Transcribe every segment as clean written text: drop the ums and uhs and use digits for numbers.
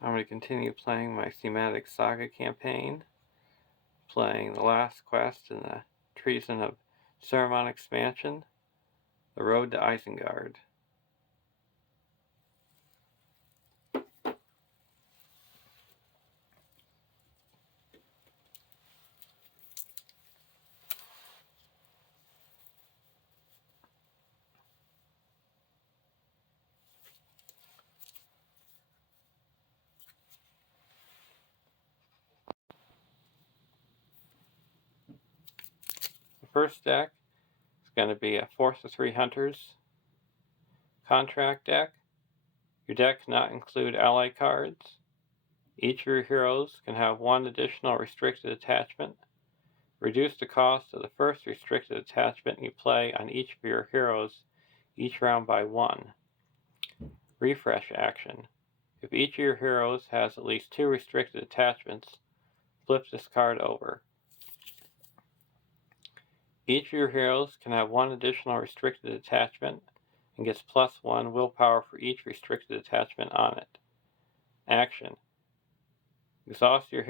I'm going to continue playing my thematic saga campaign, playing the last quest in the Treason of Saruman expansion, The Road to Isengard. The first deck is going to be a Force of 3 Hunters contract deck. Your deck cannot include ally cards. Each of your heroes can have one additional restricted attachment. Reduce the cost of the first restricted attachment you play on each of your heroes each round by 1. Refresh action. If each of your heroes has at least 2 restricted attachments, flip this card over. Each of your heroes can have one additional restricted attachment and gets +1 willpower for each restricted attachment on it. Action. Exhaust this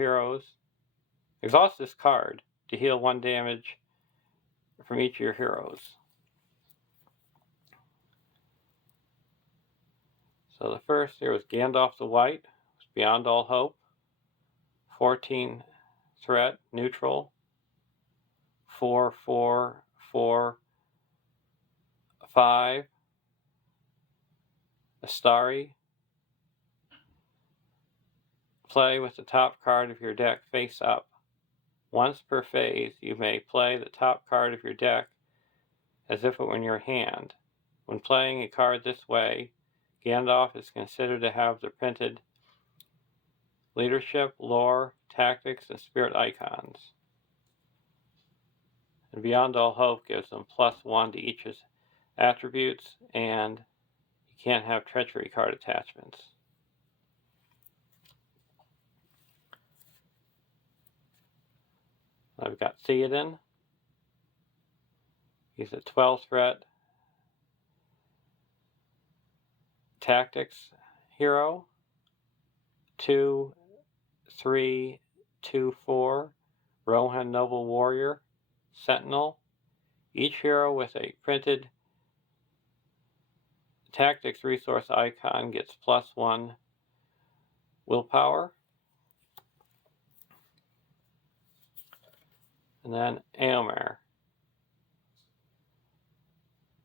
card to heal 1 damage from each of your heroes. So the first here was Gandalf the White, Beyond All Hope, 14 threat, neutral, 4/4/4/5, Astari. Play with the top card of your deck face up. Once per phase, you may play the top card of your deck as if it were in your hand. When playing a card this way, Gandalf is considered to have the printed leadership, lore, tactics, and spirit icons. And Beyond All Hope gives them +1 to each of his attributes, and you can't have treachery card attachments. I've got Theoden. He's a 12 threat tactics hero. 2/3/2/4 Rohan Noble Warrior Sentinel. Each hero with a printed tactics resource icon gets +1 willpower. And then Éomer.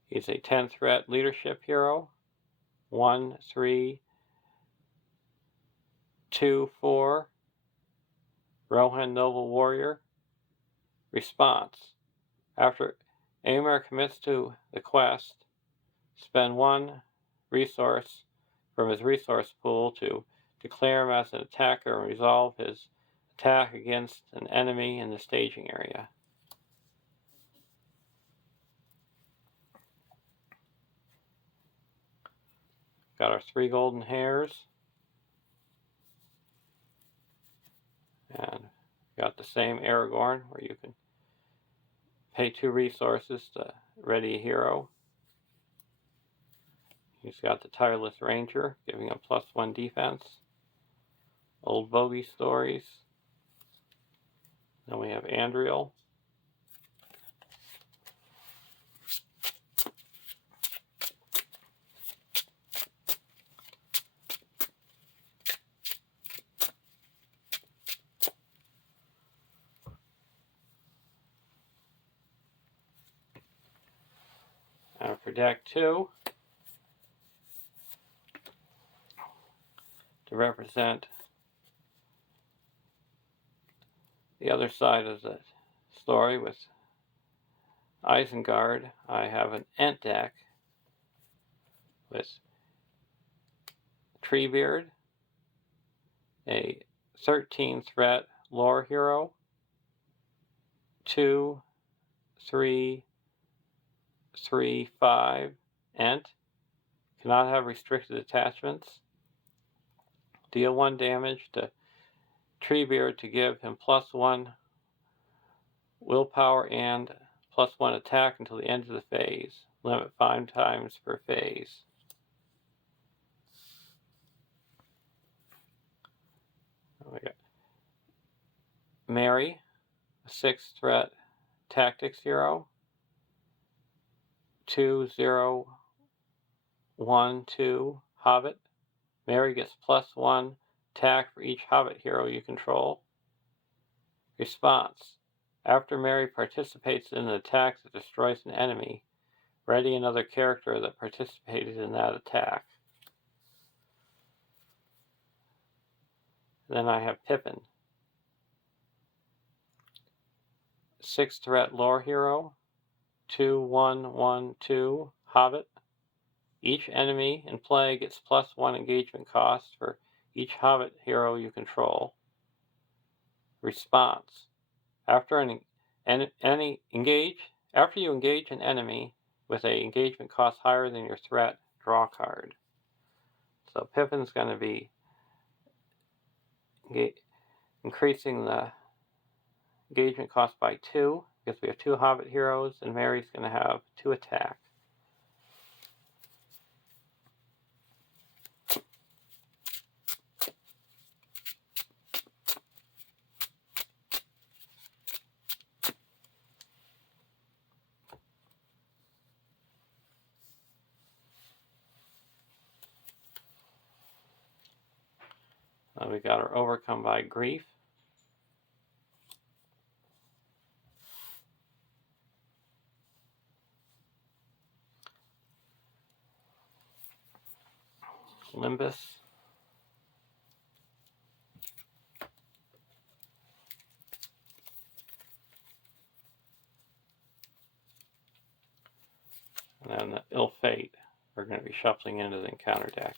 He's a 10 threat leadership hero. 1/3/2/4 Rohan Noble Warrior. Response. After Éomer commits to the quest, spend 1 resource from his resource pool to declare him as an attacker and resolve his attack against an enemy in the staging area. Got our 3 golden hairs. And got the same Aragorn where you can pay 2 resources to ready a hero. He's got the Tireless Ranger, giving him +1 defense. Old Bogey Stories. Then we have Andriel. And for deck 2, to represent the other side of the story with Isengard, I have an Ent deck with Treebeard, a 13 threat lore hero, 2/3/3/5 Ent, cannot have restricted attachments. Deal 1 damage to Treebeard to give him +1 willpower and +1 attack until the end of the phase. Limit 5 times per phase. Mary, a 6 threat tactics hero. 2012 Hobbit. Mary gets +1 attack for each Hobbit hero you control. Response. After Mary participates in an attack that destroys an enemy, ready another character that participated in that attack. Then I have Pippin. 6 threat lore hero. 2112 Hobbit. Each enemy in play gets +1 engagement cost for each Hobbit hero you control. Response. After you engage an enemy with a engagement cost higher than your threat, draw a card. So Pippin's going to be increasing the engagement cost by 2 because we have 2 Hobbit heroes, and Mary's going to have 2 attack. We got our Overcome by Grief. Limbus. And then the Ill Fate we're going to be shuffling into the encounter deck.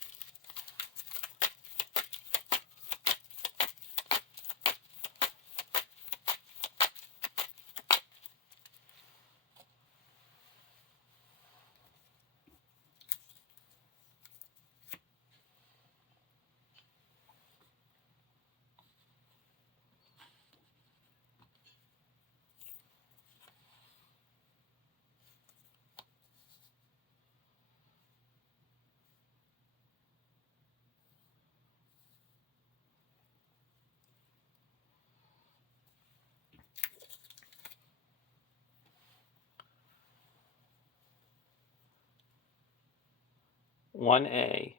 "1A.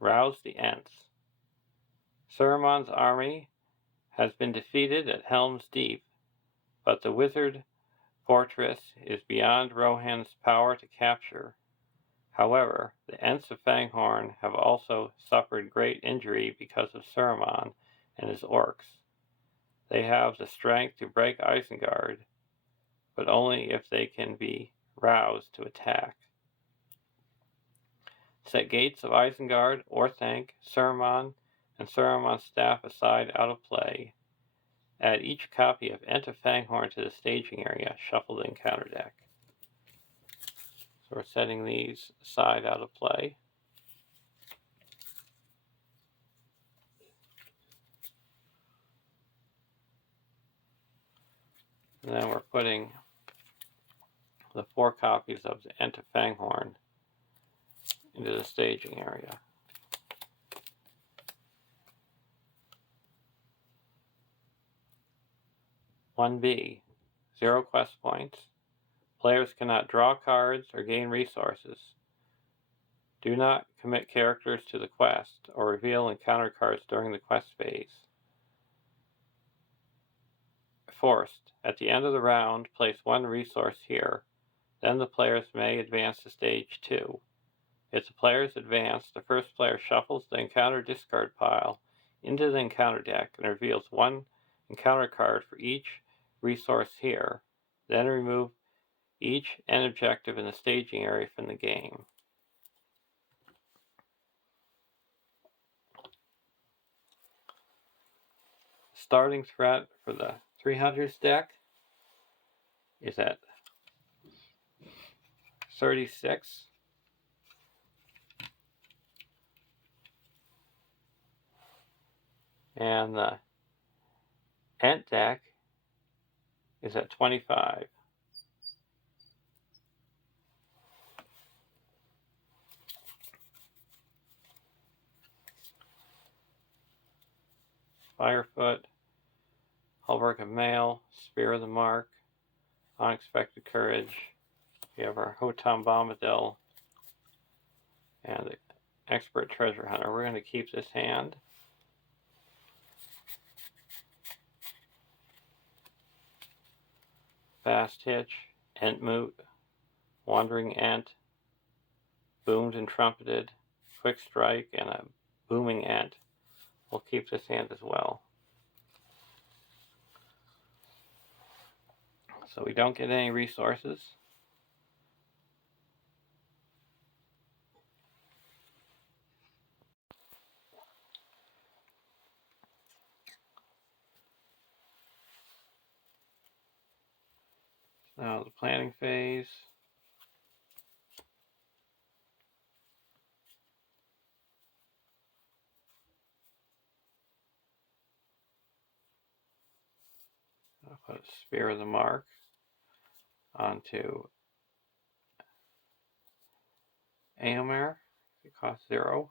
Rouse the Ents. Saruman's army has been defeated at Helm's Deep, but the wizard fortress is beyond Rohan's power to capture. However, the Ents of Fanghorn have also suffered great injury because of Saruman and his orcs. They have the strength to break Isengard, but only if they can be roused to attack. Set gates of Isengard, Orthanc, Saruman, and Saruman's staff aside out of play. Add each copy of Ent of Fanghorn to the staging area. Shuffle the encounter deck." So we're setting these aside out of play. And then we're putting the 4 copies of the Ent of Fanghorn into the staging area. "1B. 0 quest points. Players cannot draw cards or gain resources. Do not commit characters to the quest or reveal encounter cards during the quest phase. Forced. At the end of the round, place 1 resource here. Then the players may advance to stage 2. If the players advance, the first player shuffles the encounter discard pile into the encounter deck and reveals 1 encounter card for each resource here. Then remove each end objective in the staging area from the game. Starting threat for the 300s deck is at 36. And the Ent deck is at 25. Firefoot, Bulwark of Mail, Spear of the Mark, Unexpected Courage. We have our Hotam Bombadil and the Expert Treasure Hunter. We're going to keep this hand. Fast Hitch, Entmoot, Wandering Ent, Boomed and Trumpeted, Quick Strike, and a Booming Ent. We'll keep this hand as well. So we don't get any resources. Now the planning phase. I'll put a Spear of the Mark onto Aomer. It costs 0.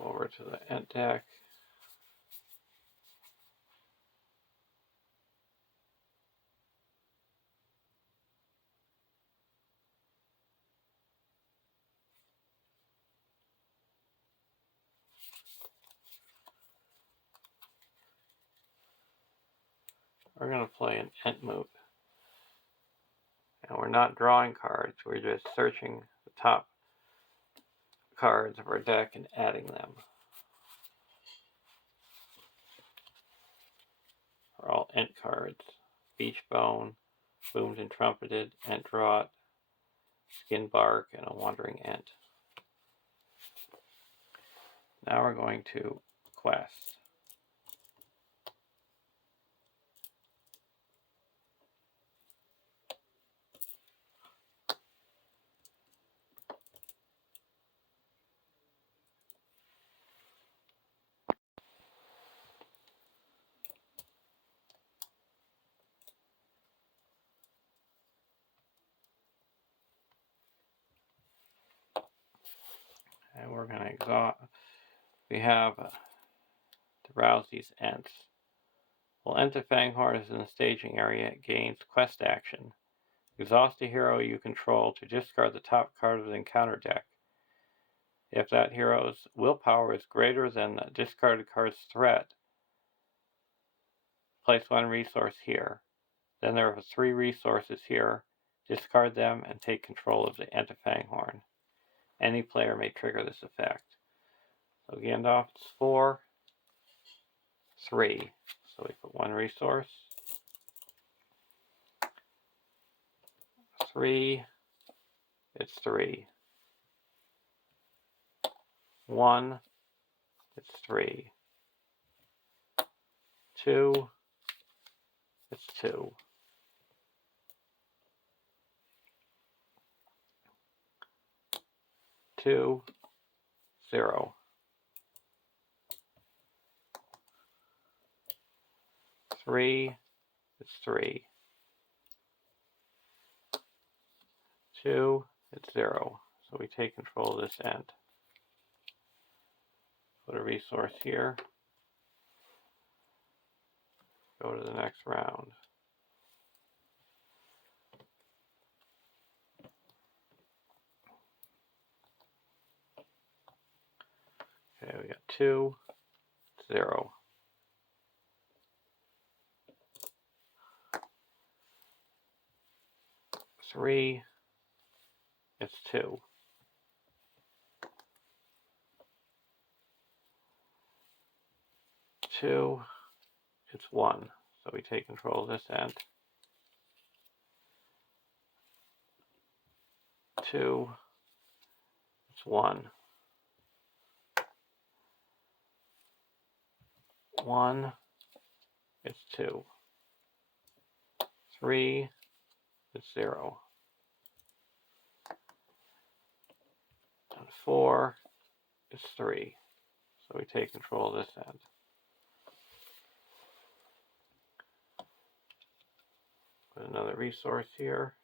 Over to the Ent deck. We're going to play an Entmoot. And we're not drawing cards, we're just searching the top cards of our deck and adding them. Are all Ent cards. Beachbone, Boomed and Trumpeted, Ent Draught, Skin Bark, and a Wandering Ent. Now we're going to quest. And we're going to exhaust. We have to rouse these Ents. While Ent of Fanghorn is in the staging area, it gains quest action. Exhaust a hero you control to discard the top card of the encounter deck. If that hero's willpower is greater than the discarded card's threat, place 1 resource here. Then there are 3 resources here. Discard them and take control of the Ent of Fanghorn. Any player may trigger this effect. So Gandalf is 4, 3. So we put 1 resource. 3, it's 3. 1, it's 3. 2, it's 2. 2, 0. 3, it's 3. 2, it's 0. So we take control of this Ent. Put a resource here. Go to the next round. Okay, we got 2, 0. 3, it's 2. 2, it's 1. So we take control of this Ent. 2, it's 1. 1, it's 2. 3, it's 0. And 4, it's 3. So we take control of this Ent. Put another resource here.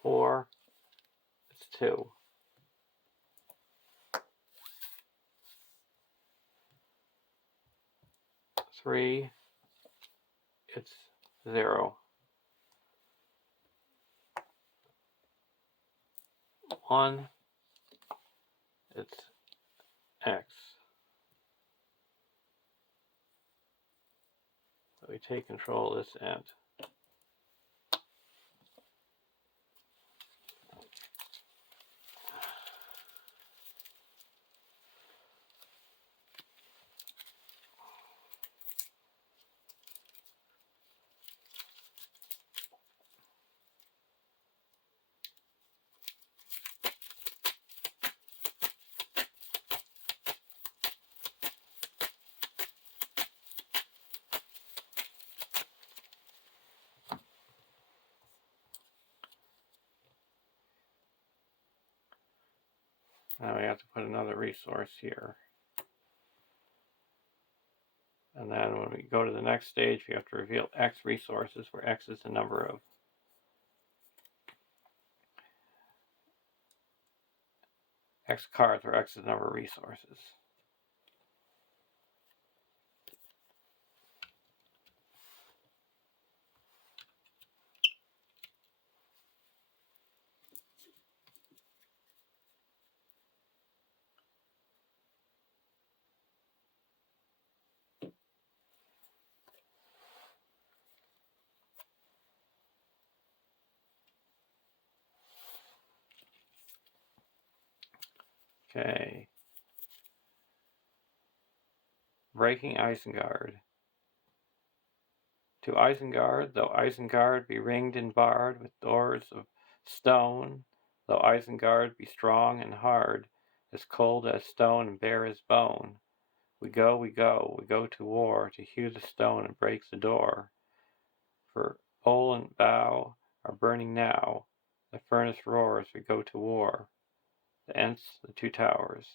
Four, it's 2. 3, it's 0. 1, it's X. So we take control of this end. Now we have to put another resource here. And then when we go to the next stage, we have to reveal X resources, where X is the number of X cards, where X is the number of resources. Okay. Breaking Isengard. To Isengard, though Isengard be ringed and barred with doors of stone, though Isengard be strong and hard, as cold as stone and bare as bone, we go to war, to hew the stone and break the door. For pole and bough are burning now, the furnace roars, we go to war. The Ents, the 2 towers.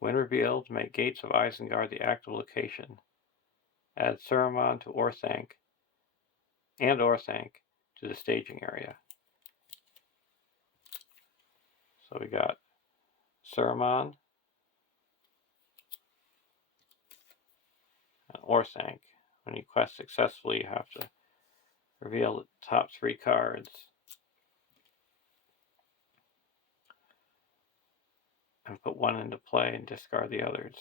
When revealed, make gates of Isengard the active location. Add Saruman to Orthanc, and Orthanc to the staging area. So we got Saruman and Orthanc. When you quest successfully, you have to reveal the top 3 cards. And put 1 into play and discard the others.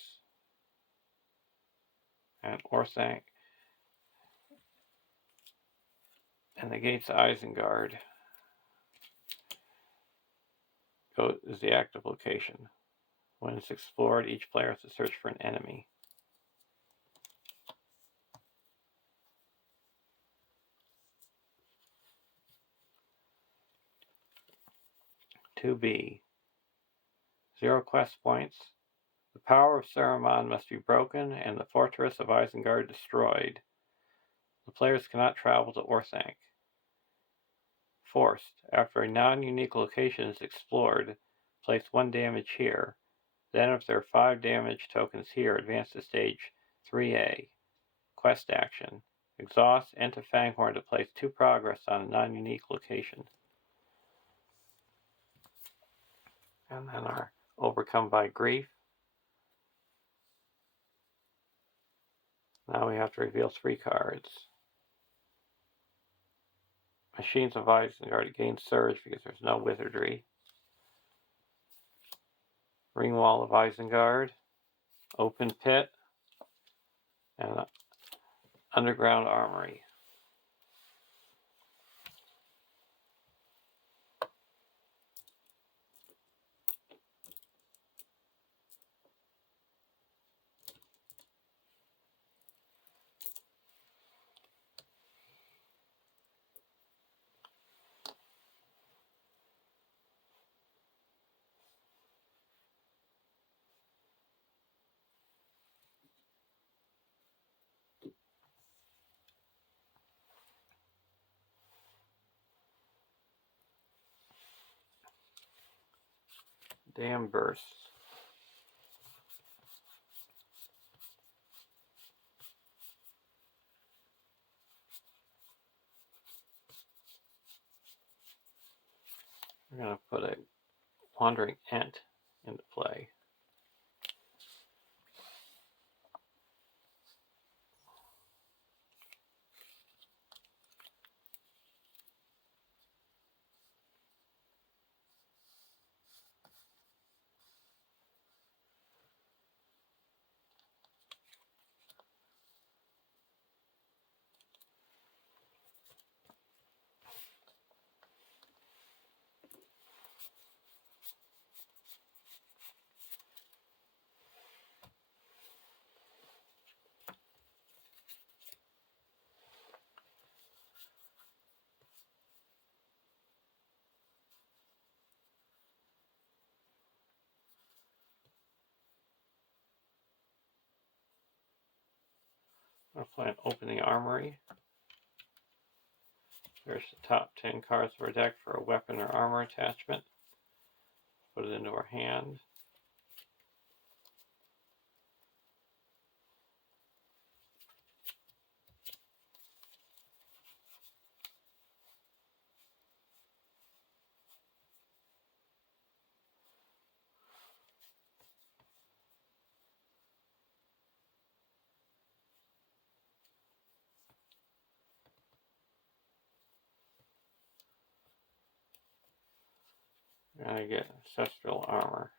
And Orthanc. And the gates of Isengard is the active location. When it's explored, each player has to search for an enemy. "2B. 0 quest points. The power of Saruman must be broken and the fortress of Isengard destroyed. The players cannot travel to Orthanc. Forced. After a non-unique location is explored, place 1 damage here. Then if there are 5 damage tokens here, advance to stage 3A. Quest action. Exhaust Ent of Fanghorn to place 2 progress on a non-unique location." And then our Overcome by Grief. Now we have to reveal 3 cards. Machines of Isengard gain Surge because there's no wizardry. Ringwall of Isengard. Open Pit. And Underground Armory. Dam bursts. We're going to put a wandering ant into play. I'll play an opening armory. There's the top 10 cards of our deck for a weapon or armor attachment. Put it into our hand. And I get ancestral armor.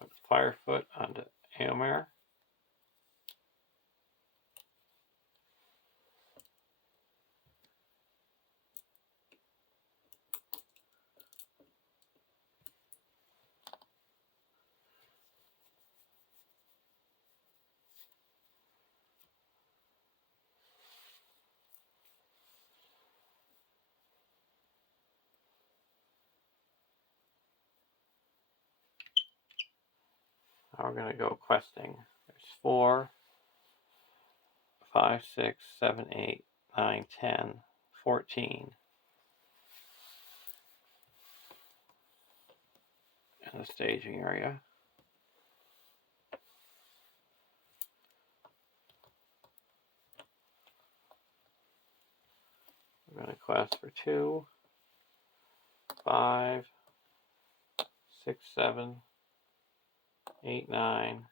Put Firefoot onto Aomir. Now we're going to go questing. There's 4, 5, 6, 7, 8, 9, 10, 14 in the staging area. We're going to quest for 2, 5, 6, 7, 8, 9,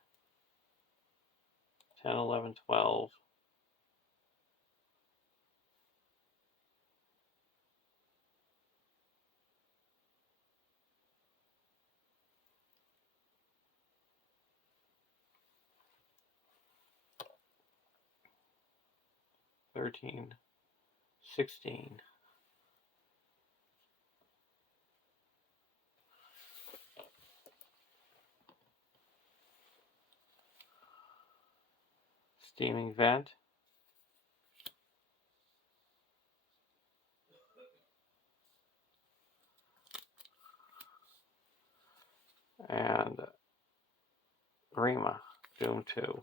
10, 11, 12. $13, $16. Steaming Vent. And Rima, Doom 2.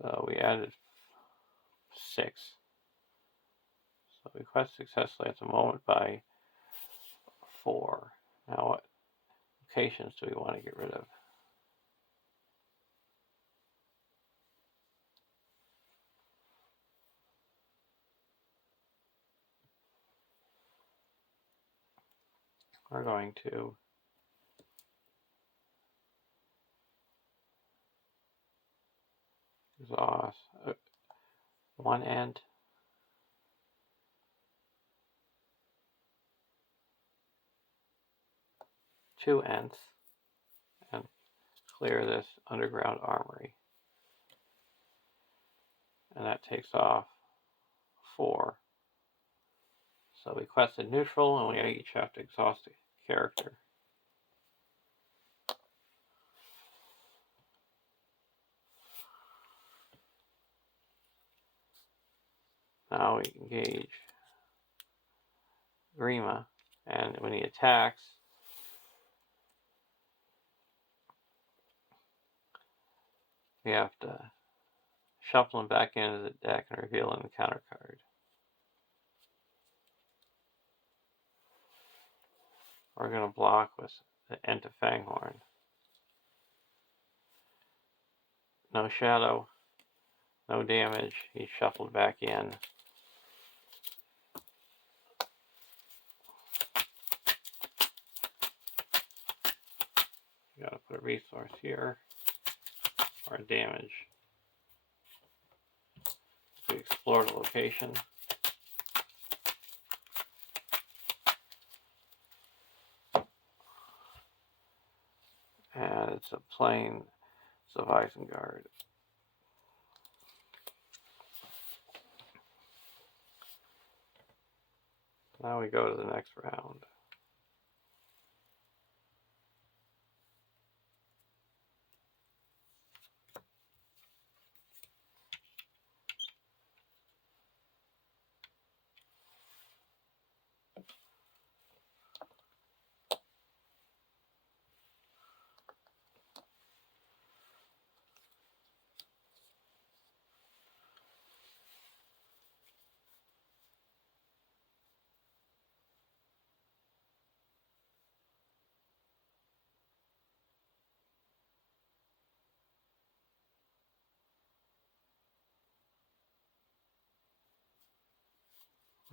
So we added 6. So we quest successfully at the moment by 4. Now what locations do we want to get rid of? We're going to exhaust 1 ent, 2 ents, and clear this underground armory. And that takes off 4. So we quested neutral, and we each have to exhaust a character. Now we engage Grima, and when he attacks, we have to shuffle him back into the deck and reveal him the counter card. We're going to block with the Enta Fanghorn. No shadow, no damage. He's shuffled back in. You gotta put a resource here, or damage. We explore the location. And it's a Plains of Isengard. Now we go to the next round.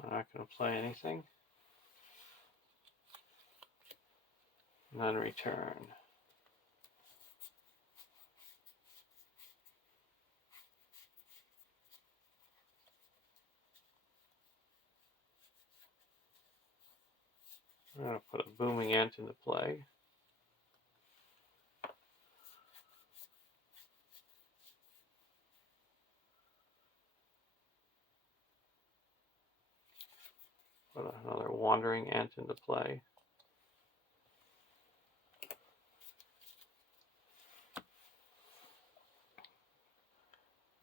I'm not going to play anything. And then return. I'm going to put a Booming Ant into play. Put another Wandering Ant into play.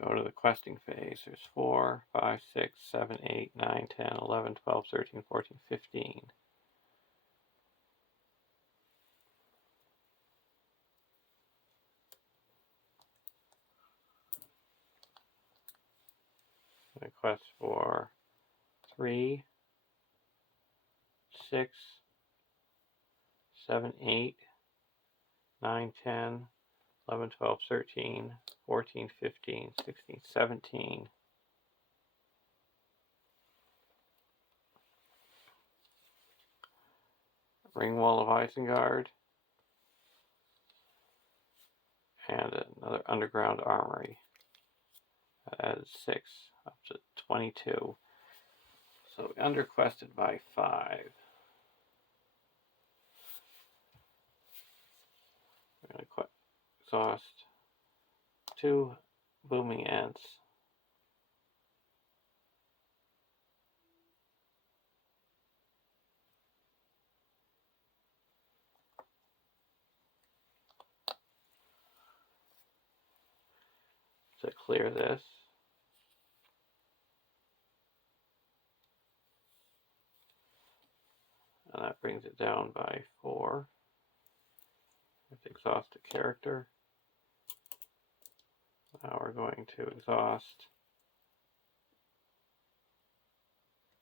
Go to the questing phase. There's 4, 5, 6, 7, 8, 9, 10, 11, 12, 13, 14, 15. I quest for 3, 6, 7, 8, 9, 10, 11, 12, 13, 14, 15, 16, 17. Ringwall of Isengard. And another Underground Armory. That adds 6, up to 22. So we underquested by 5. We're going to exhaust 2 Booming Ants. To clear this. And that brings it down by 4. We have to exhaust a character. Now we're going to exhaust.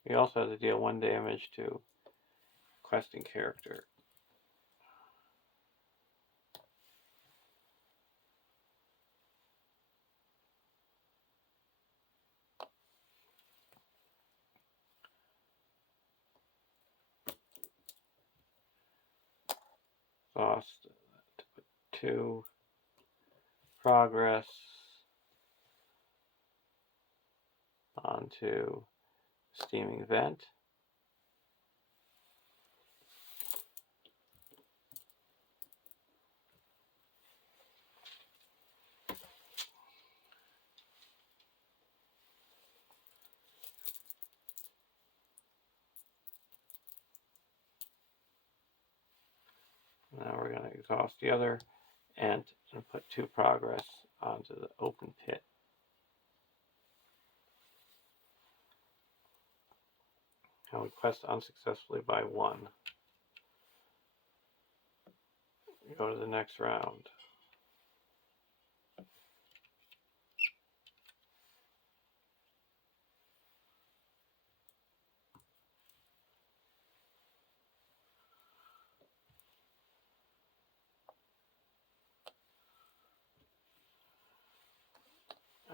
We also have to deal 1 damage to questing character. Exhaust to put 2 progress onto Steaming Vent. Now we're going to exhaust the other and put 2 progress onto the open pit. And we quest unsuccessfully by 1. We go to the next round.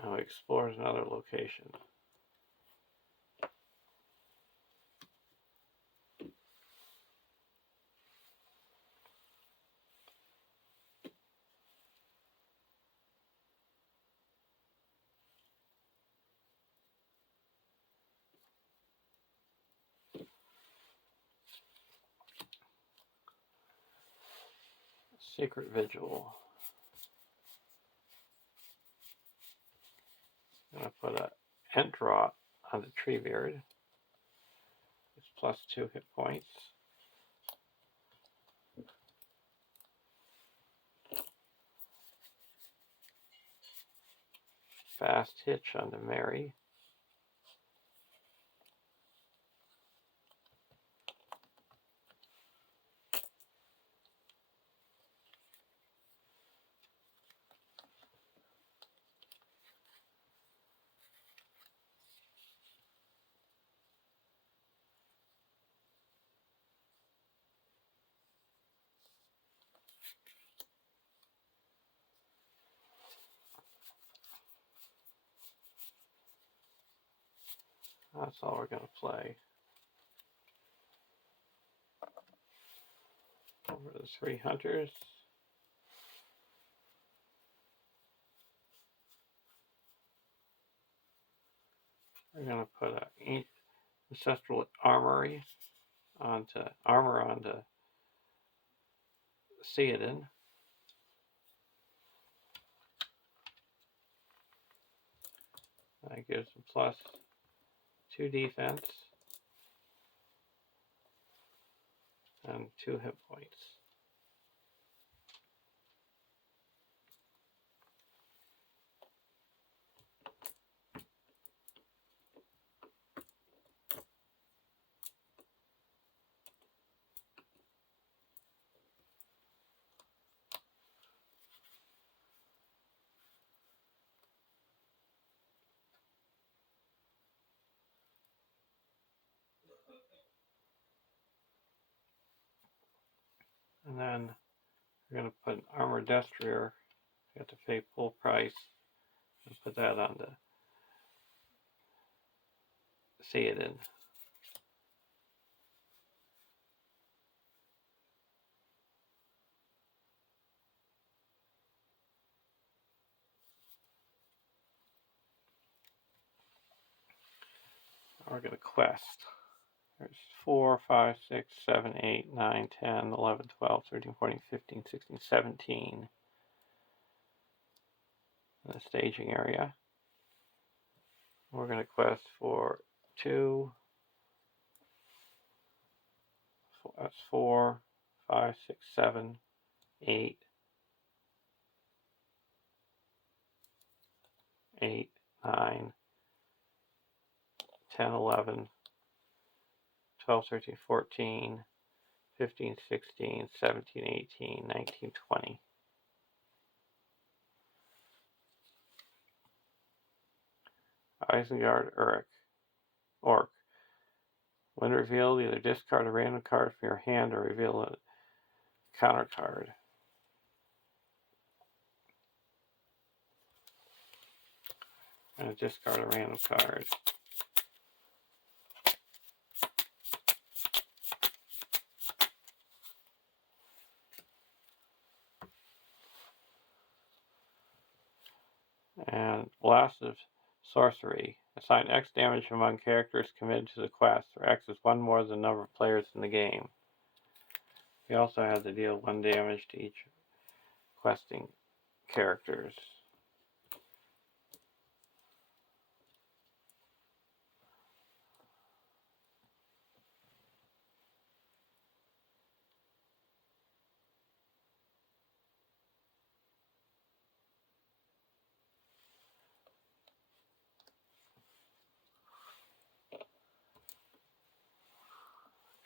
And we explore another location. Secret Vigil. I'm going to put an end draw on the Treebeard. It's +2 hit points. Fast Hitch on the Mary. That's all we're going to play. Over the 3 hunters. We're going to put an ancestral armor onto Theoden. That gives him +2 defense and 2 hit points. And then we're going to put an armor destrier. You have to pay full price and put that on the Theoden. We're going to quest. There's 4, 5, 6, 7, 8, 9, 10, 11, 12, 13, 14, 15, 16, 17 in the staging area. We're going to quest for 2, that's 4, 5, 6, 7, 8, 8, 9, 10, 11, 12, 13, 14, 15, 16, 17, 18, 19, 20. Isengard Orc. When revealed, either discard a random card from your hand or reveal a counter card. And discard a random card. And Blast of Sorcery. Assign X damage among characters committed to the quest, where X is 1 more than the number of players in the game. We also have to deal 1 damage to each questing characters.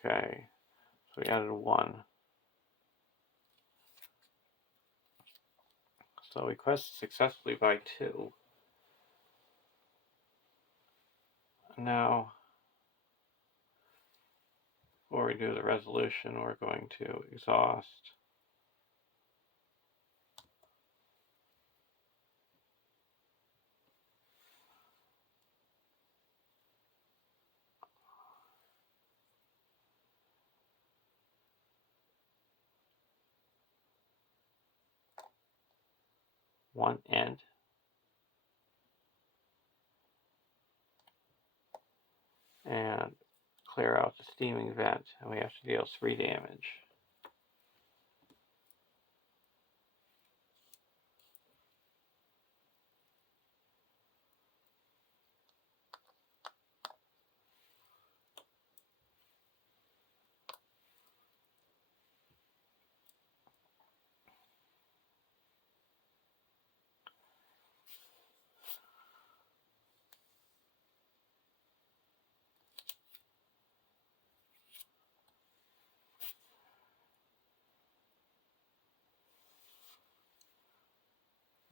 Okay, so we added 1. So we quested successfully by 2. Now, before we do the resolution, we're going to exhaust. One end. And clear out the steaming vent, and we have to deal 3 damage.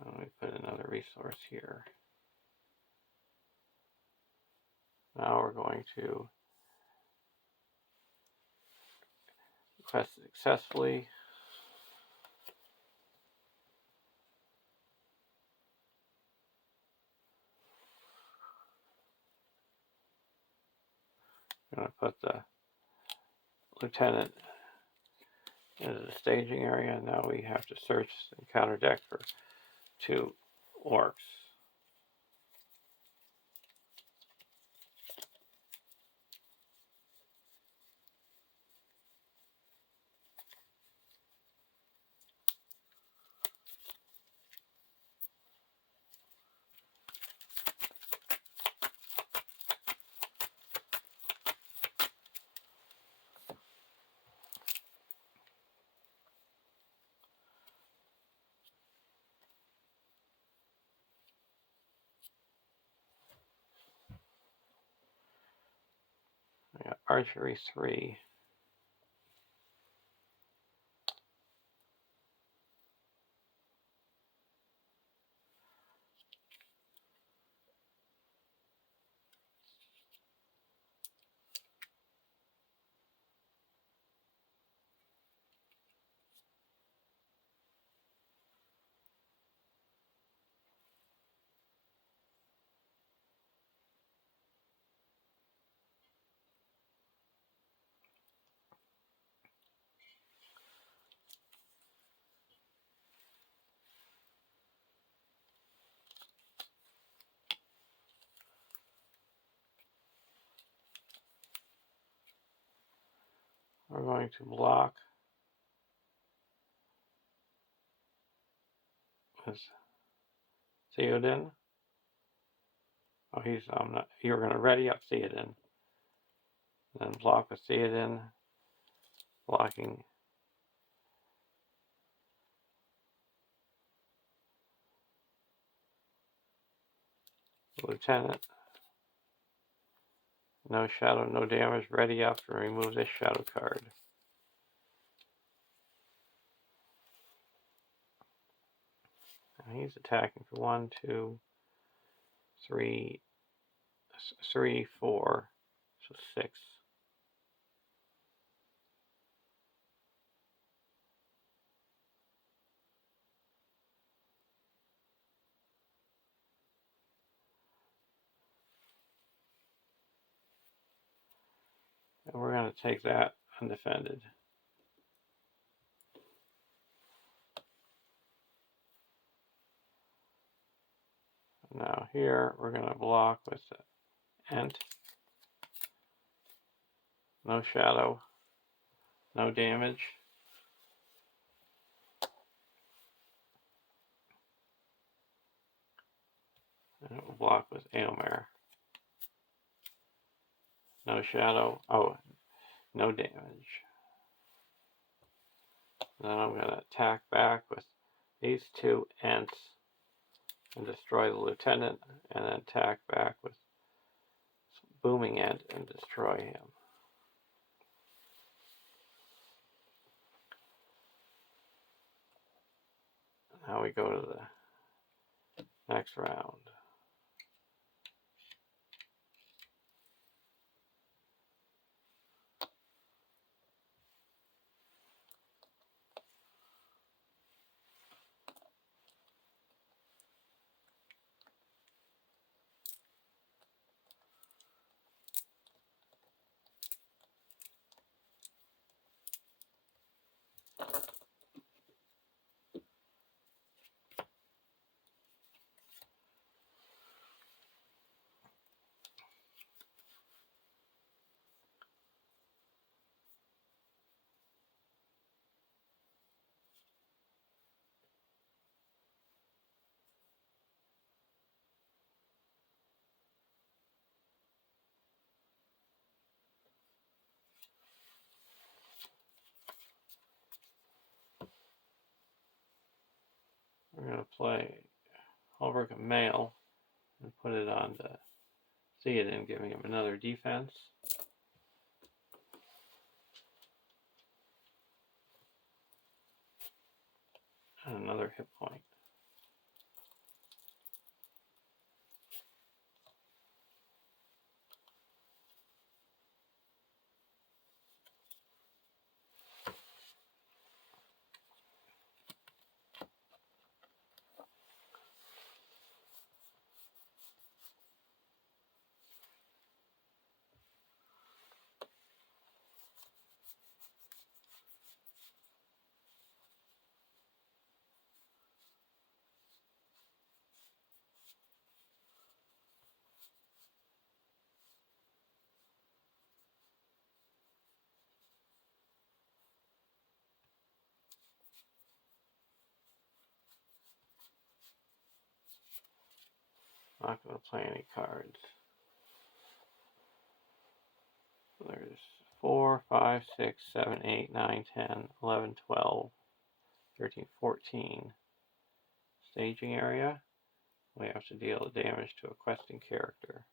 And we put another resource here. Now we're going to quest successfully. I'm going to put the lieutenant into the staging area. Now we have to search the encounter deck for 2 orcs. I got archery 3. We're going to block with Theoden. Oh, he's not. You're going to ready up Theoden. Then block with Theoden, blocking lieutenant. No shadow, no damage. Ready up and remove this shadow card. And he's attacking for 1, 2, 3, 4, so 6. And we're going to take that undefended. Now here we're going to block with the Ent. No shadow, no damage. And it will block with Aylmer. No shadow, oh, no damage. Then I'm going to attack back with these 2 Ents and destroy the lieutenant, and then attack back with booming Ent and destroy him. Now we go to the next round. We're going to play Holbrook a male and put it on to Theoden, giving him another defense. And another hit point. Not going to play any cards. There's 4, 5, 6, 7, 8, 9, 10, 11, 12, 13, 14. Staging area. We have to deal damage to a questing character.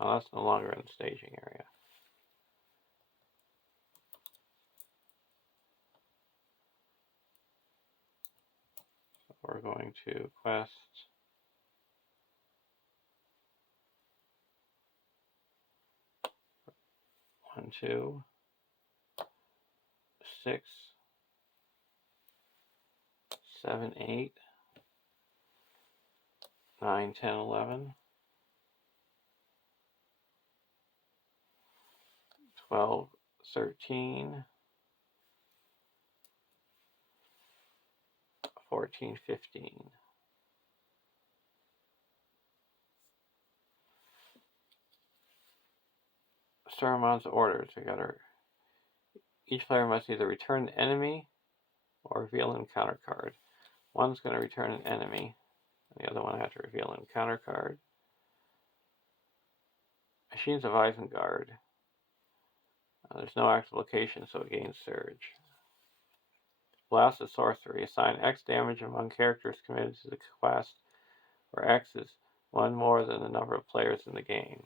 Oh, that's no longer in the staging area. So we're going to quest 1, 2, 6, 7, 8, 9, 10, 11, 12, 13, 14, 15. Saruman's orders. Each player must either return an enemy or reveal an encounter card. One's going to return an enemy, and the other one has to reveal an encounter card. Machines of Isengard. There's no active location, so it gains surge. Blast of Sorcery. Assign X damage among characters committed to the quest, where X is one more than the number of players in the game.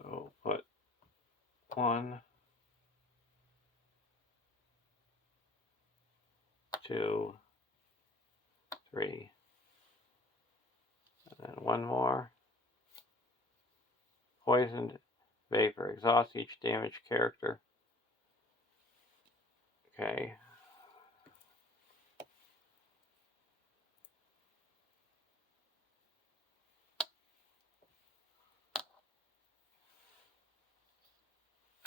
So put 1, 2, 3, and then one more. Poisoned Vapor. Exhaust each damaged character. Okay.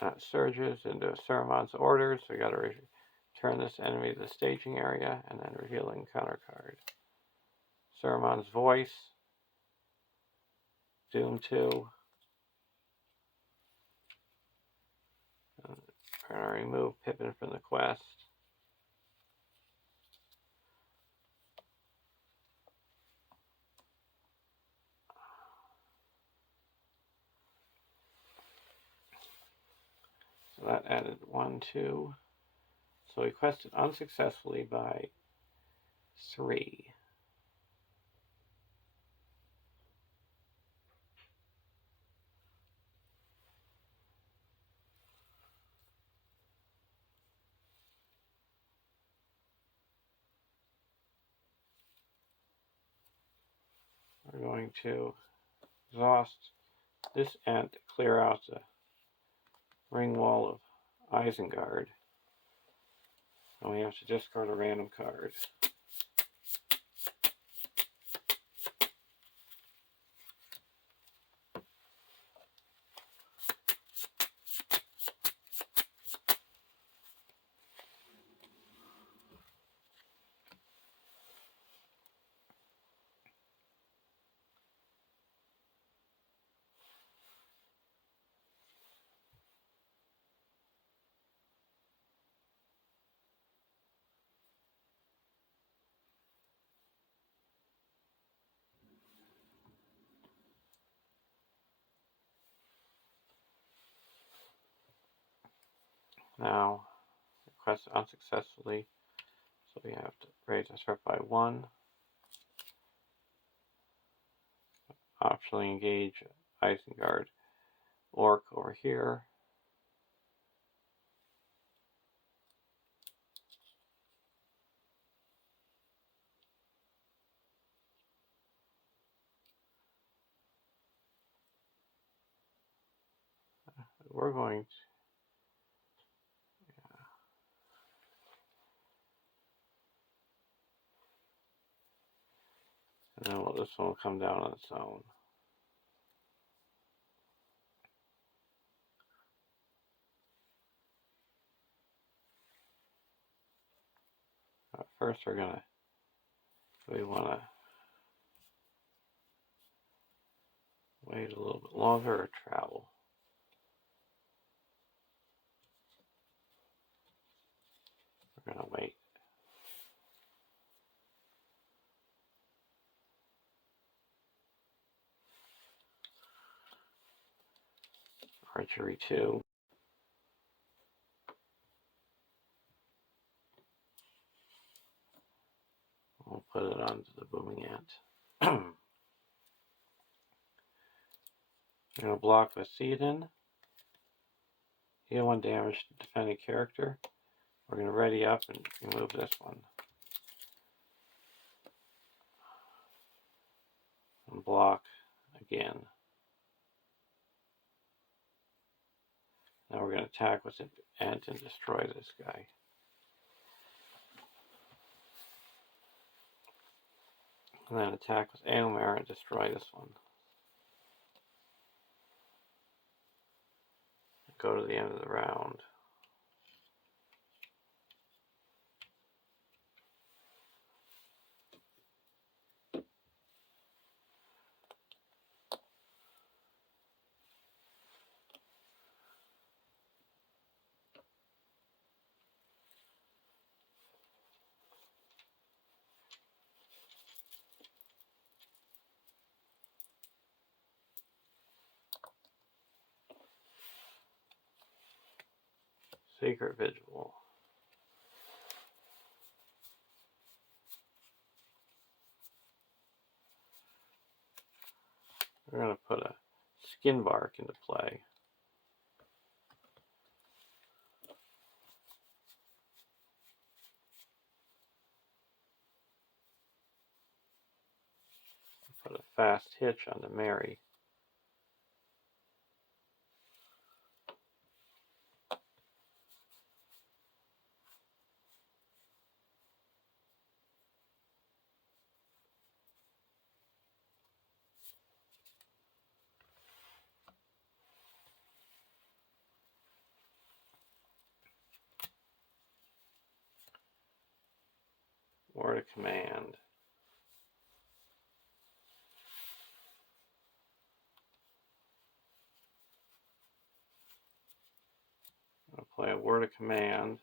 That surges into Saruman's orders. We got to return this enemy to the staging area and then reveal an encounter card. Saruman's Voice. Doom 2. We're going to remove Pippin from the quest. added 1, 2. So we quested unsuccessfully by 3. We're going to exhaust this end to clear out the ring wall of Isengard. And we have to discard a random card. Now, request unsuccessfully, so we have to raise our threat by 1. Optionally engage Isengard Orc over here. We're going to, and then this one will come down on its own. First, we want to wait a little bit longer or travel. We're going to wait. Archery 2. We'll put it onto the booming ant. We're going to block with Seedin. Deal 1 damage to defending character. We're going to ready up and remove this one. And block again. Now we're going to attack with the ant and destroy this guy. And then attack with Aomar and destroy this one. Go to the end of the round. Secret Vigil. We're going to put a skin bark into play. Put a fast hitch on the Mary. Word of command. I'm going to play a word of command.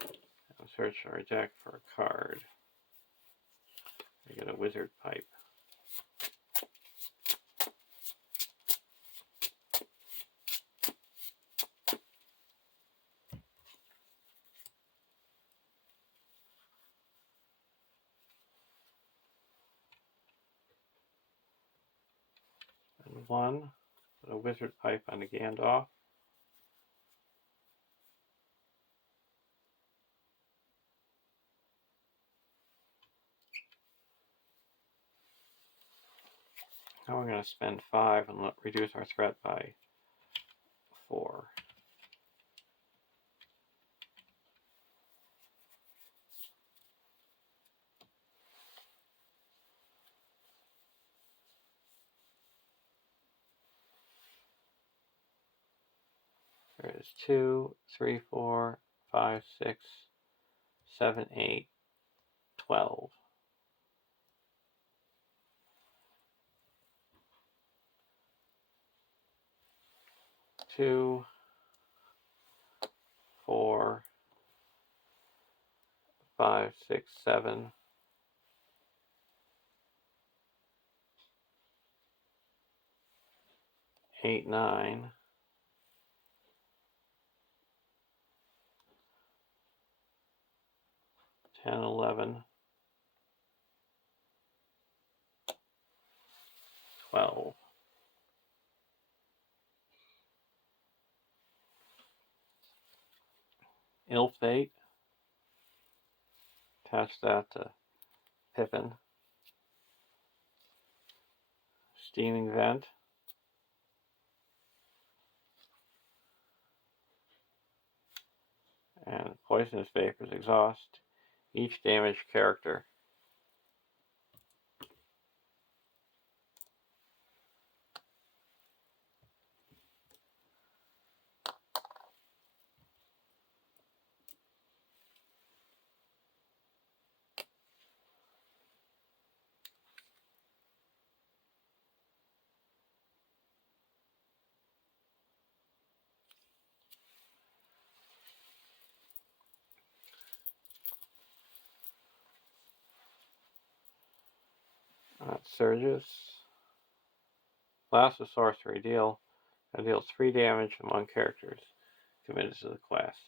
And search our deck for a card. I get a wizard pipe. And one, a wizard pipe on a Gandalf. Now we're going to spend 5 and reduce our threat by 4. There is 2, 3, 4, 5, 6, 7, 8, 12. 2, 4, 5, 6, 7, 8, 9, 10, 11, 12. Ill Fate. Attach that to Pippin. Steaming Vent. And Poisonous Vapors exhaust each damaged character. Surges. Blast of Sorcery. Deals 3 damage among characters committed to the quest.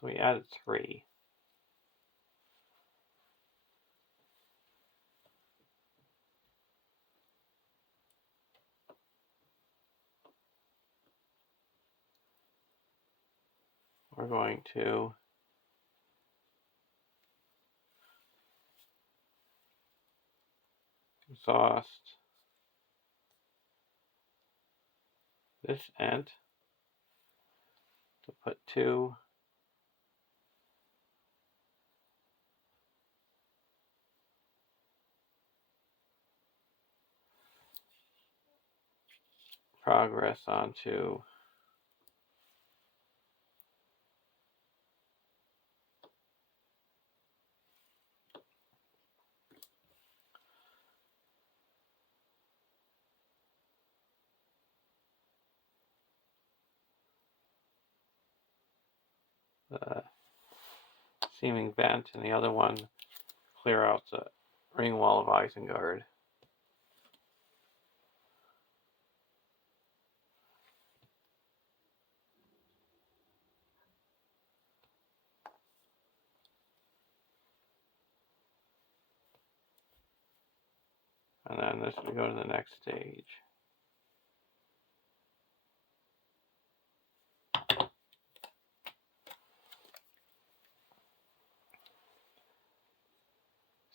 So we added 3. We're going to exhaust this Ent to put 2 progress onto the Seeming Vent, and the other one clear out the ring wall of Isengard. And then this we go to the next stage.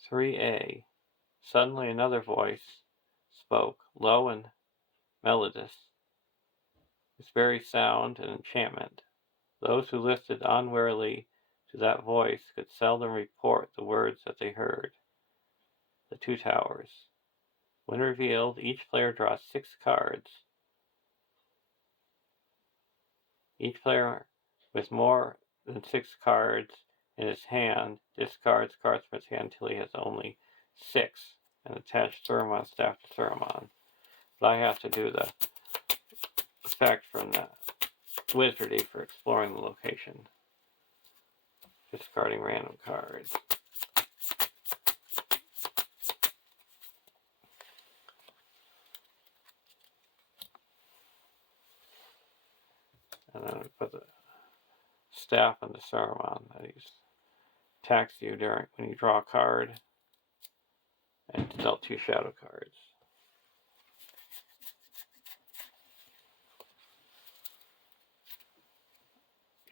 "3A. Suddenly another voice spoke, low and melodious. Its very sound an enchantment. Those who listened unwarily to that voice could seldom report the words that they heard. The 2 towers. When revealed, each player draws 6 cards. Each player with more than 6 cards in his hand, discards cards from his hand until he has only 6, and attach Saruman staff to Saruman. But I have to do the effect from the Wizardy for exploring the location. Discarding random cards. And then we put the staff on the Saruman that he attacks you during when you draw a card, and dealt 2 shadow cards.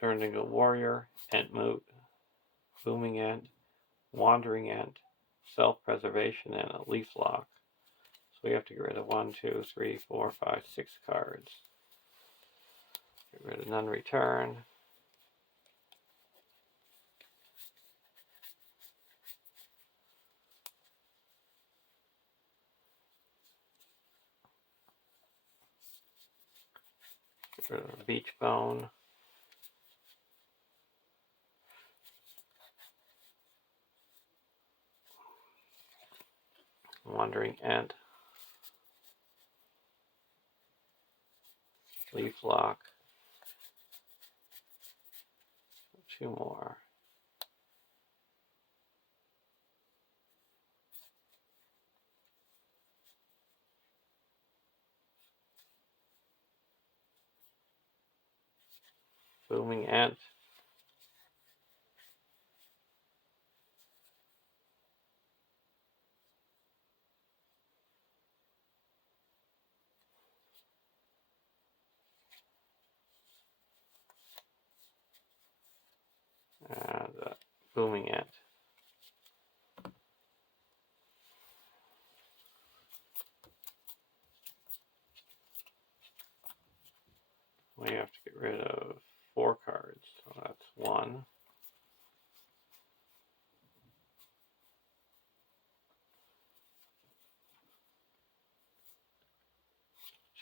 Turn into a warrior, Ent Moot, Booming Ent, Wandering Ent, Self-Preservation, and a Leaf Lock. So we have to get rid of 1, 2, 3, 4, 5, 6 cards. Get rid of None Return. Get rid of Beach Bone. Wandering Ent. Leaf Lock. 2 more. Booming Ent. And Booming Ent. We have to get rid of 4 cards. So that's 1,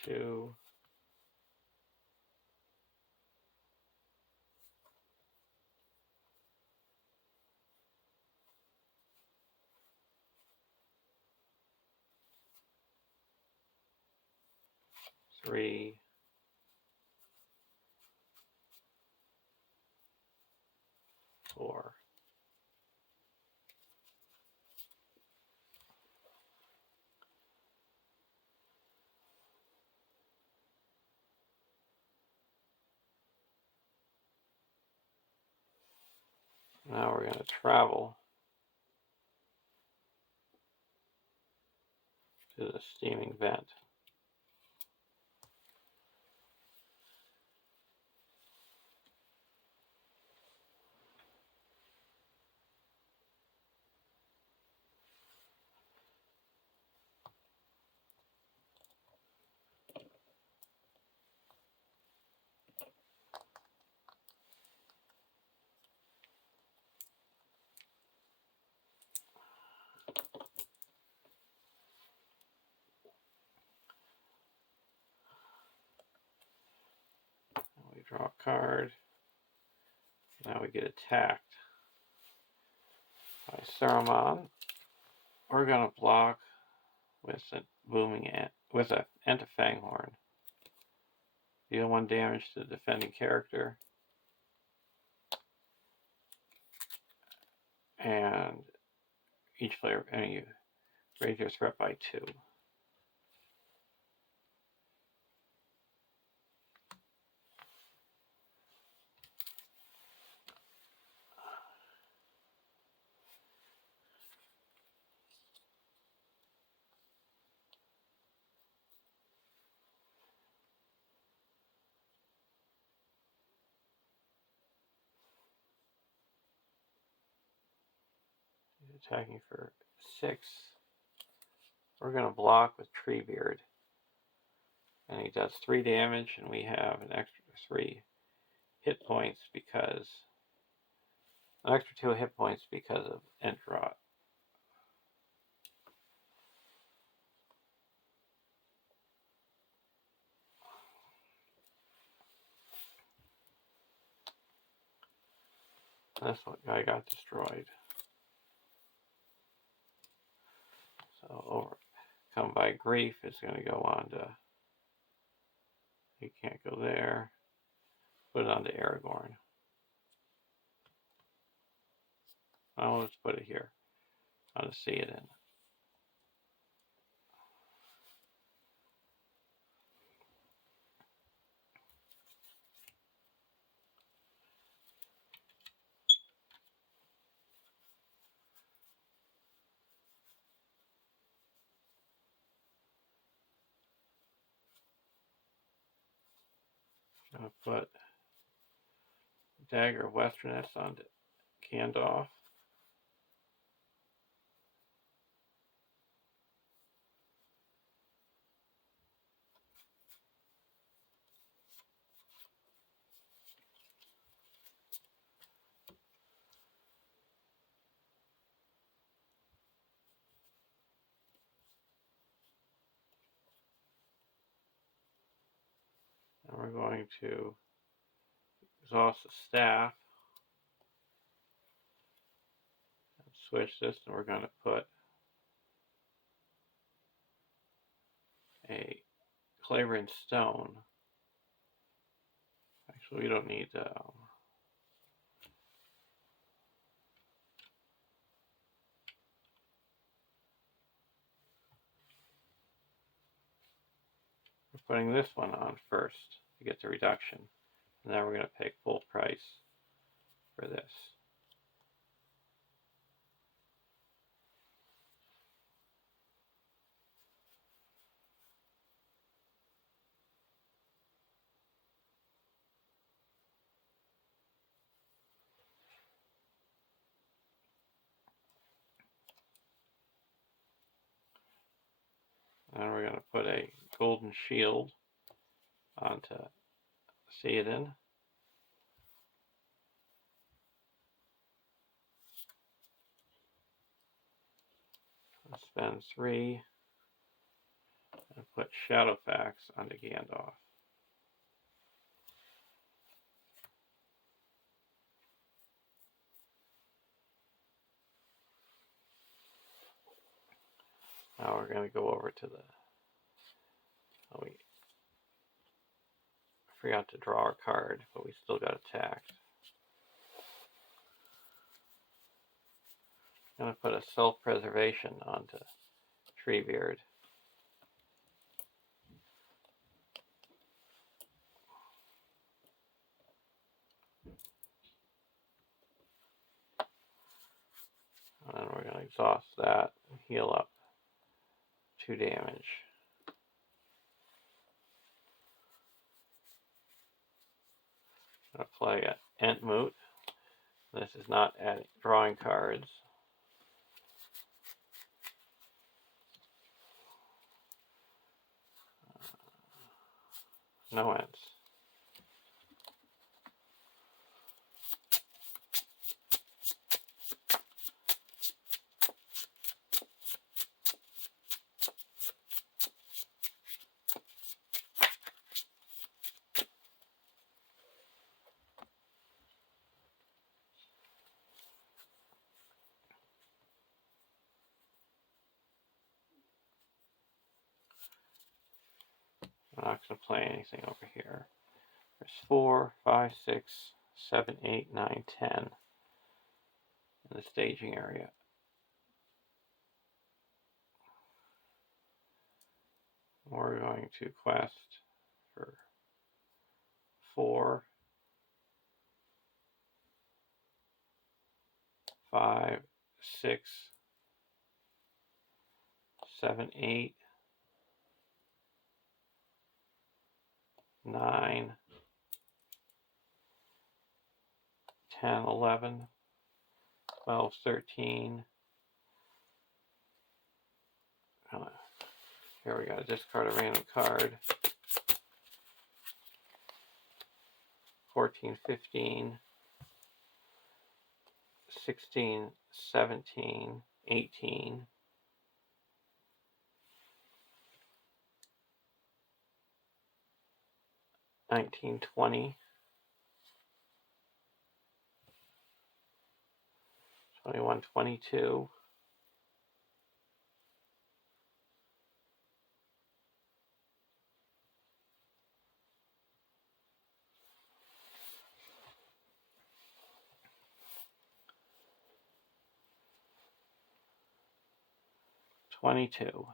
2, 3, 4. Now we're going to travel to the steaming vent. We draw a card. Now we get attacked by Saruman. We're going to block with a Booming Ent, with a Ent of Fanghorn. Deal 1 damage to the defending character. And each player, and you raise your threat by 2. Attacking for 6. We're going to block with Treebeard. And he does 3 damage, and we have an extra 3 hit points because an extra 2 hit points because of Ent Rot. This one guy got destroyed. So come by grief is going to go on to, he can't go there. Put it on to Aragorn. Oh, let's put it here. I'll see it in. I'm going to put Dagger Westerness on Gandalf. And we're going to exhaust the staff. And switch this, and we're going to put a Clavering Stone. Actually, we don't need we're putting this one on first to get the reduction. And now we're going to pay full price for this. And we're going to put a golden shield onto Theoden. Spend 3 and put Shadowfax onto Gandalf. Now we're going to go over to the. Oh, we forgot to draw our card, but we still got attacked. I'm going to put a self-preservation onto Treebeard. And then we're going to exhaust that and heal up 2 damage. I'm going to play an Entmoot. This is not adding drawing cards. No Ents. I'm not going to play anything over here. There's 4, 5, 6, 7, 8, 9, 10 in the staging area. We're going to quest for 4, 5, 6, 7, 8, 9, 10, 11, 12, 13. Here we got to discard a random card. 14, 15, 16, 17, 18, 19, 20, 21, 22. $22.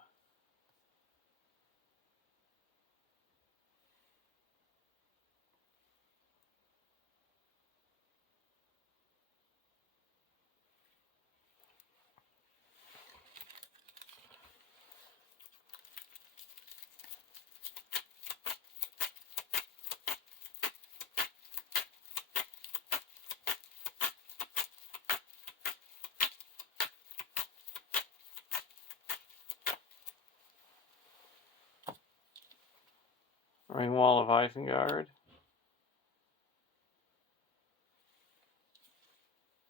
Ringwall of Isengard.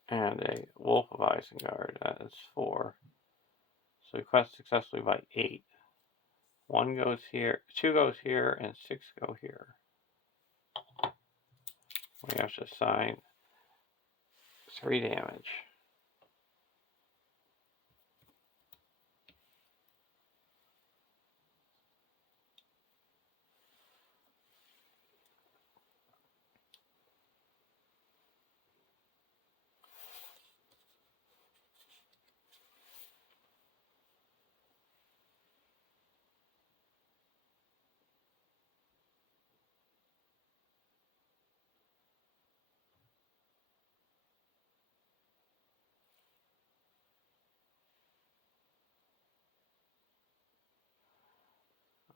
And a Wolf of Isengard. That is 4. So we quest successfully by 8. 1 goes here, 2 goes here, and 6 go here. We have to assign 3 damage.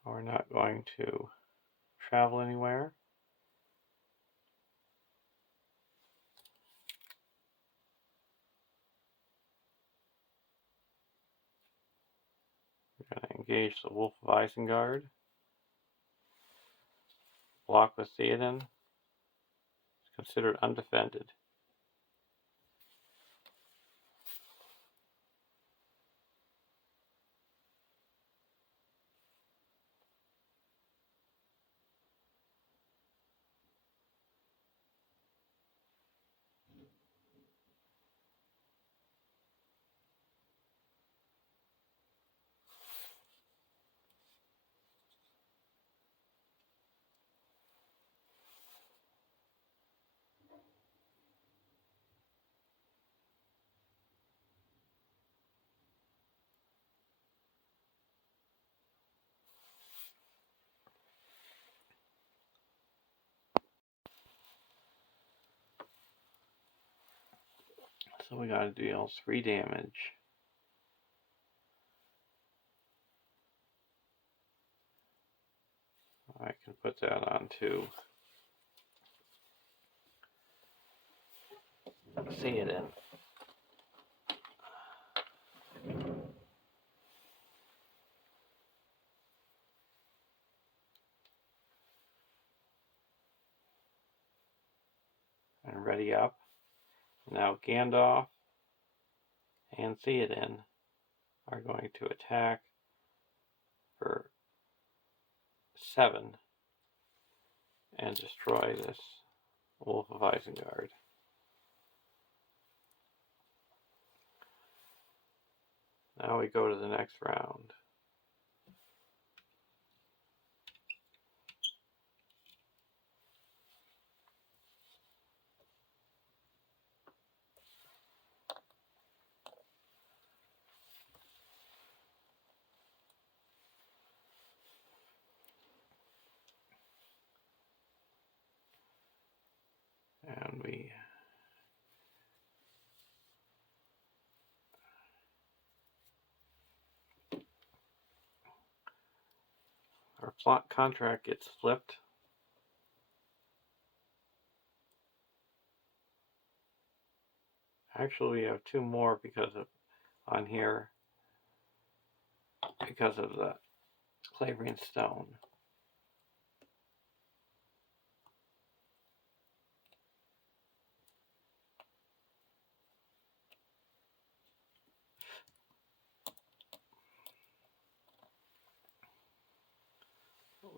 We're not going to travel anywhere. We're going to engage the Wolf of Isengard. Block with Theoden. It's considered undefended. So we got to deal 3 damage. I can put that onto Theoden. And ready up. Now Gandalf and Theoden are going to attack for 7 and destroy this Wolf of Isengard. Now we go to the next round. And our plot contract gets flipped. Actually, we have 2 more because of on here because of the Clavering Stone.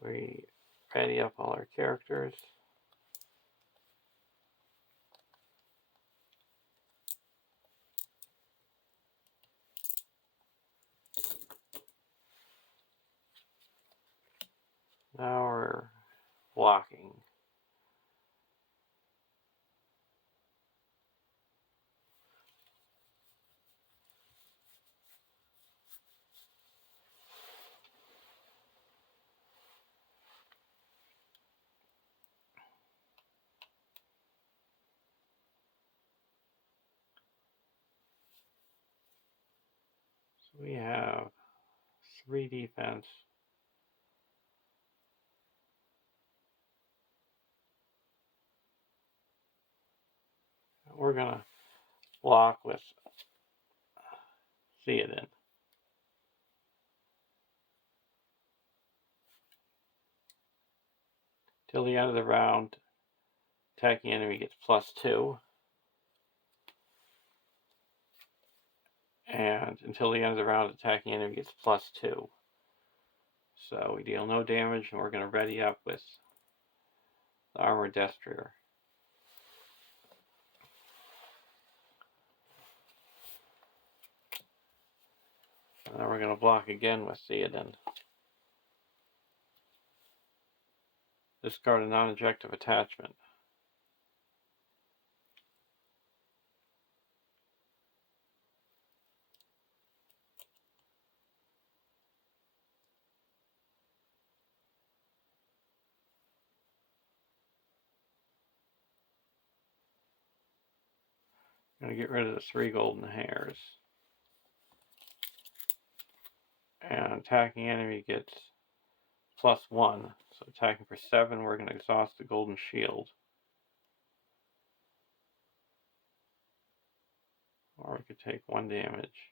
We ready up all our characters. blocking. So we have 3 defense. We're gonna block with Theoden. Till the end of the round, attacking enemy gets +2. And until the end of the round, attacking enemy gets +2. So we deal no damage, and we're going to ready up with the Armored Destroyer. And then we're going to block again with Theoden. Discard a non-objective attachment. I'm going to get rid of the 3 golden hairs. And attacking enemy gets +1. So attacking for 7, we're going to exhaust the golden shield. Or we could take 1 damage.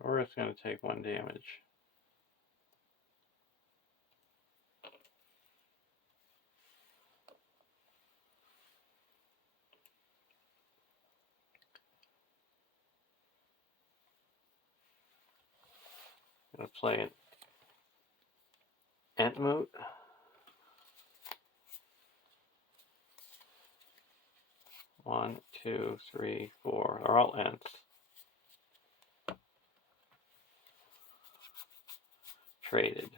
Or it's going to take 1 damage. I'm going to play an Entmoot. 1, 2, 3, 4. They're all Ents. Traded.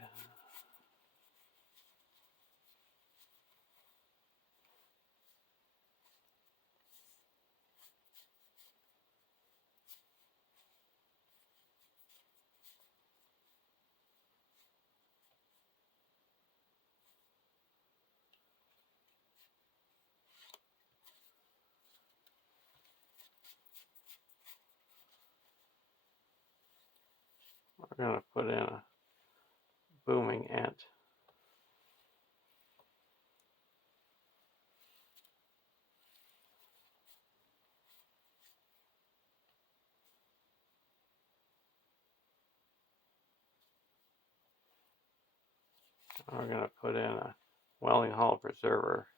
We're going to put in a booming Ent. We're going to put in a Welling Hall Preserver.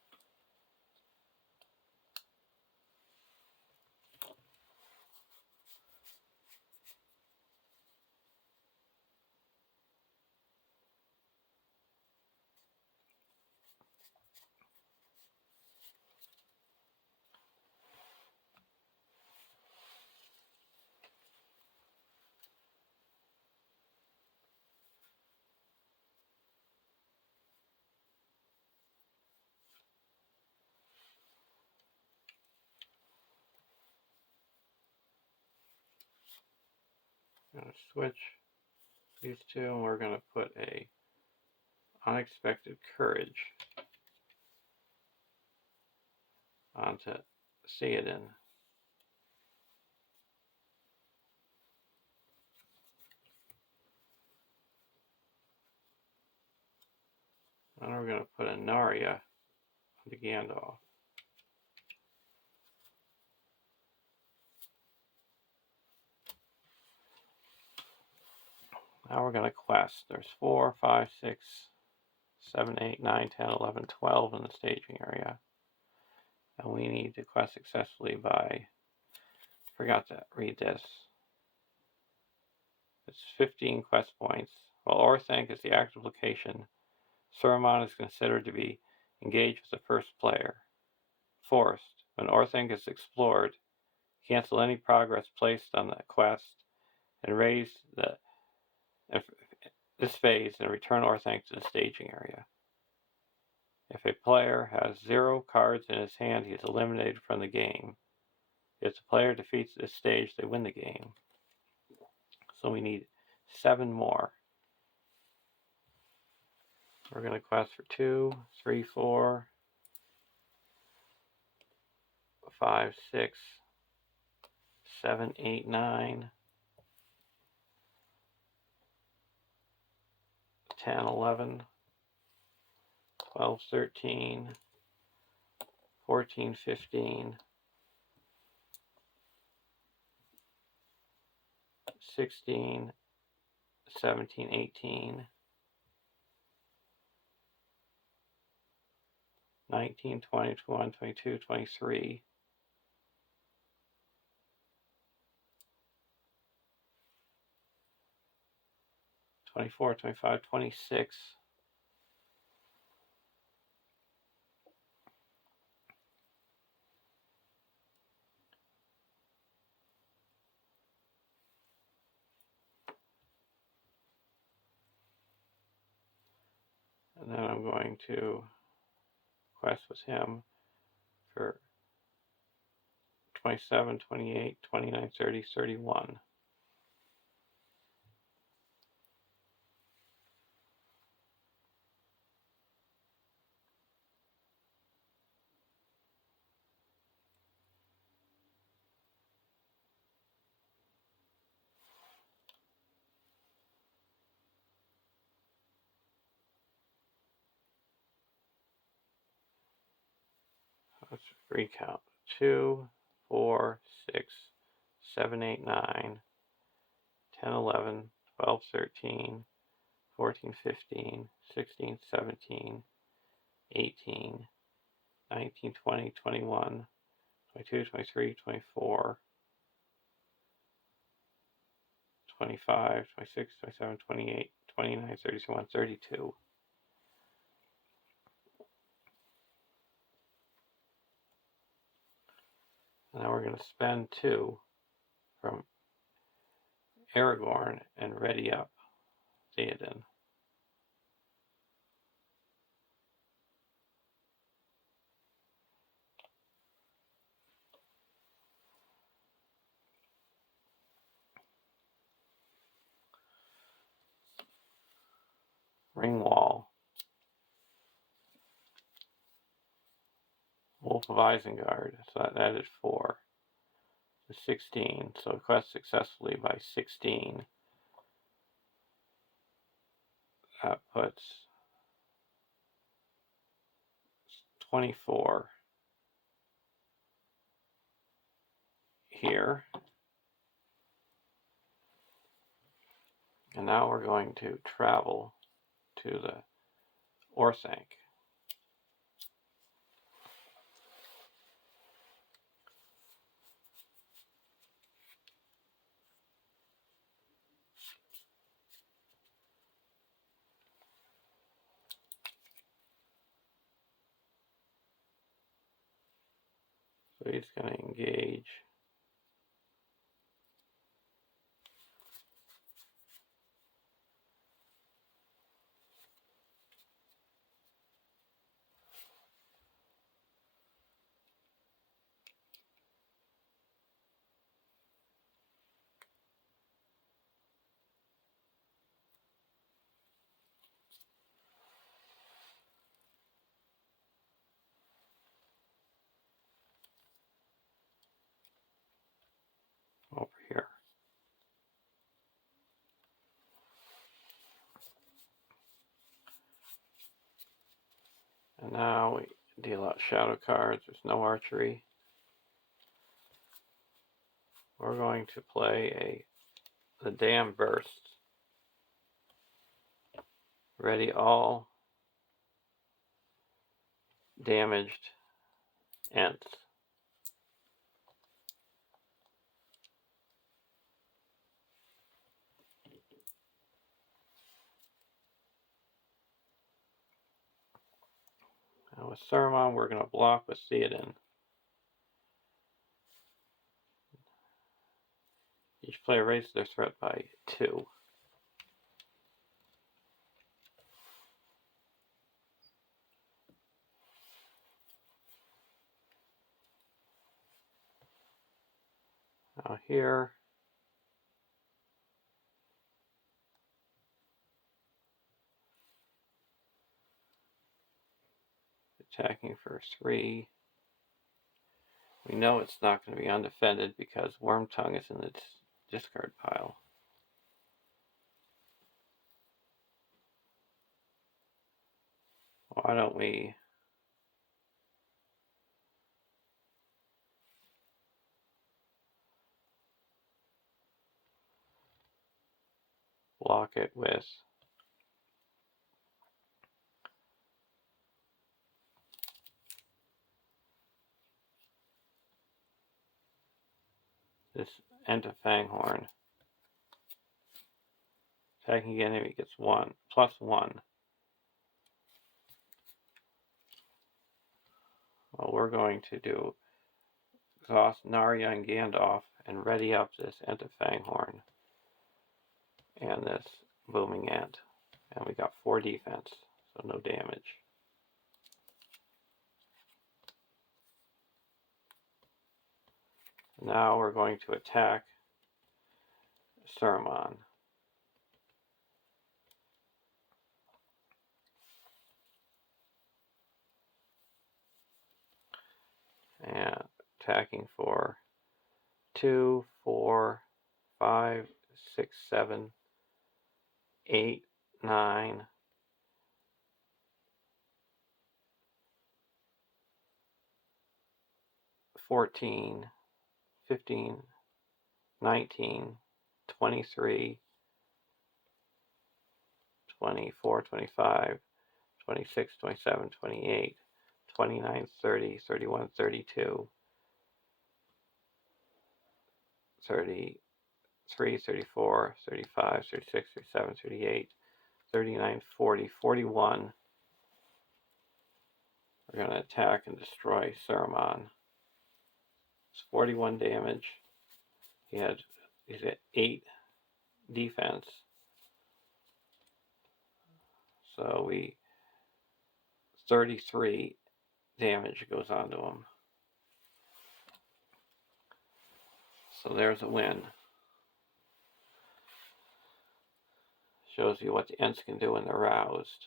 I'm going to switch these two, and we're going to put a Unexpected Courage onto Theoden. And we're going to put a Narya onto Gandalf. Now we're going to quest. There's 4, 5, 6, 7, 8, 9, 10, 11, 12 in the staging area. And we need to quest successfully by, forgot to read this. It's 15 quest points. While Orthanc is the active location, Saruman is considered to be engaged with the first player. Forest. When Orthanc is explored, Cancel any progress placed on the quest and raise this phase and return Orthanc to the staging area. If a player has 0 cards in his hand, he is eliminated from the game. If the player defeats this stage, they win the game. So we need 7 more. We're going to quest for 2, 3, 4, 5, 6, 7, 8, 9, 10, 11, 12, 13, 14, 15, 16, 17, 18, 19, 20, 21, 22, 23, 24, 25, 26, and then I'm going to quest with him for 27, 28, 29, 30, 31. Let's recount. 2, 4, 6, 7, 8, 9, 10, 11, 12, 13, 14, 15, 16, 17, 18, 19, 20, 21, 22, 23, 24, 25, 26, 27, 28, 29, 31, 32. Now we're going to spend 2 from Aragorn and ready up Theoden. Ringwall. Wolf of Isengard. So that added 4 to 16. So quest successfully by 16. That puts 24 here. And now we're going to travel to the Orthanc. So he's going to engage. Over here. And now we deal out shadow cards. There's no archery. We're going to play the Dam Burst. Ready all damaged Ents. Now with Saruman, we're going to block with Theoden. Each player raises their threat by 2. Now here, attacking for 3. We know it's not going to be undefended because Worm Tongue is in the discard pile. Why don't we block it with this Enta Fanghorn. Attacking the enemy gets 1, +1. Well, we're going to do exhaust Narya and Gandalf and ready up this Enta Fanghorn and this Booming Ant. And we got 4 defense, so no damage. Now we're going to attack Saruman. And attacking for 2, 4, 5, 6, 7, 8, 9, 14, 15, 19, 23, 24, 25, 26, 27, 28, 29, 30, 31, 32, 33, 34, 35, 36, 37, 38, 39, 40, 41. We're going to attack and destroy Saruman. It's 41 damage. He's at 8 defense. So 33 damage goes onto him. So there's a win. Shows you what the Ents can do when they're roused.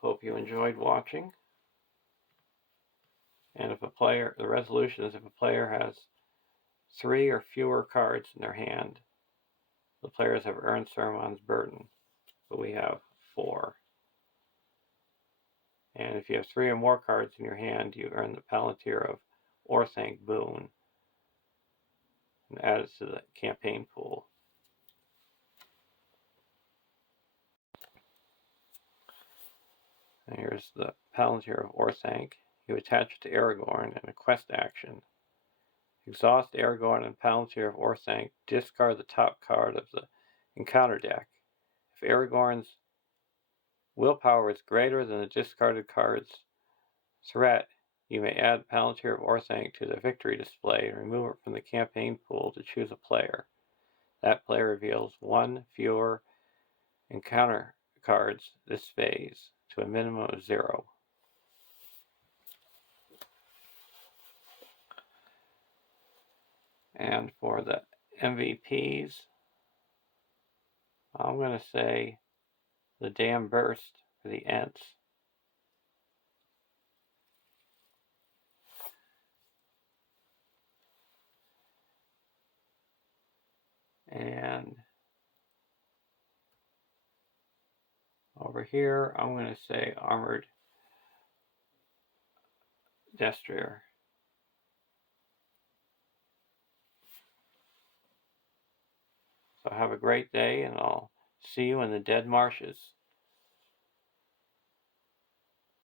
Hope you enjoyed watching. And if a player, the resolution is if a player has 3 or fewer cards in their hand, the players have earned Saruman's burden. But we have 4. And if you have 3 or more cards in your hand, you earn the Palantir of Orthanc boon and add it to the campaign pool. And here's the Palantir of Orthanc. You attach it to Aragorn in a quest action. Exhaust Aragorn and Palantir of Orthanc. Discard the top card of the encounter deck. If Aragorn's willpower is greater than the discarded card's threat, you may add Palantir of Orthanc to the victory display and remove it from the campaign pool to choose a player. That player reveals 1 fewer encounter cards this phase to a minimum of 0. And for the MVPs, I'm going to say the Dam Burst for the Ents. And over here, I'm going to say Armored Destrier. So have a great day, and I'll see you in the Dead Marshes.